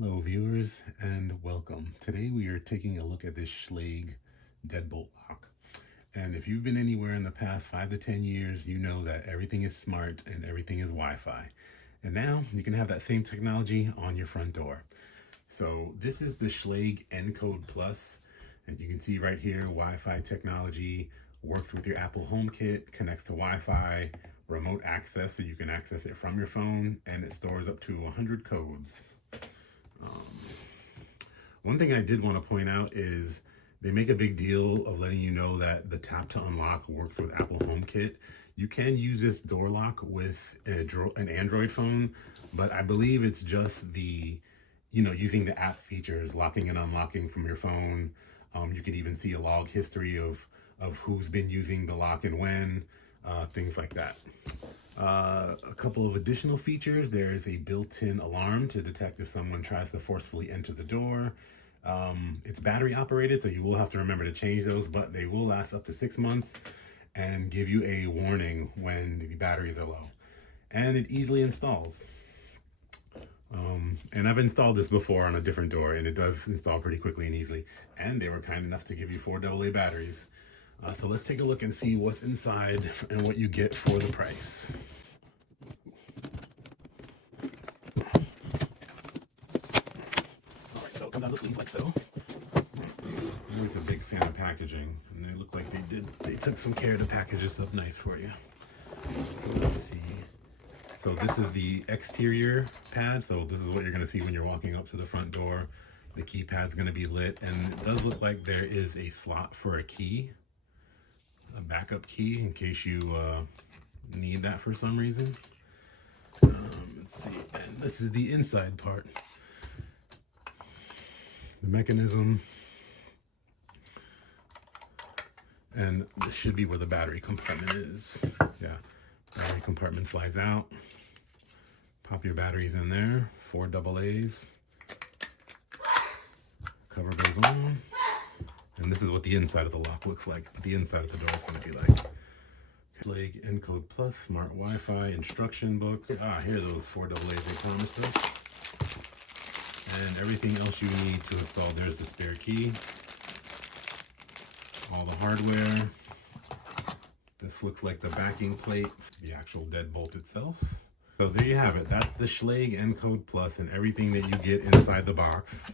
Hello viewers and welcome. Today we are taking a look at this Schlage deadbolt lock. And if you've been anywhere in the past 5 to 10 years, you know that everything is smart and everything is Wi-Fi. And now you can have that same technology on your front door. So this is the Schlage Encode Plus. And you can see right here, Wi-Fi technology, works with your Apple HomeKit, connects to Wi-Fi, remote access so you can access it from your phone, and it stores up to 100 codes. One thing I did want to point out is they make a big deal of letting you know that the tap to unlock works with Apple HomeKit. You can use this door lock with an Android phone, but I believe it's just the, using the app features, locking and unlocking from your phone. You could even see a log history of who's been using the lock and when, things like that. A couple of additional features. There's a built-in alarm to detect if someone tries to forcefully enter the door. It's battery operated, so you will have to remember to change those, but they will last up to 6 months and give you a warning when the batteries are low. And it easily installs. And I've installed this before on a different door, and it does install pretty quickly and easily. And they were kind enough to give you 4 AA batteries. So let's take a look and see what's inside and what you get for the price. All right, so it comes out of the sleeve like so. I'm always a big fan of packaging, and they look like they took some care to package this up nice for you. So let's see. So this is the exterior pad. So this is what you're going to see when you're walking up to the front door. The keypad's going to be lit, and it does look like there is a slot for a key. A backup key in case you need that for some reason. Let's see, and this is the inside part. The mechanism, and this should be where the battery compartment is. Yeah, battery compartment slides out. Pop your batteries in there, 4 AA's. Cover goes on. And this is what the inside of the lock looks like. But the inside of the door is going to be like. Schlage Encode Plus Smart Wi-Fi Instruction Book. Here are those 4 AA's they promised us. And everything else you need to install. There's the spare key. All the hardware. This looks like the backing plate. The actual deadbolt itself. So there you have it. That's the Schlage Encode Plus and everything that you get inside the box.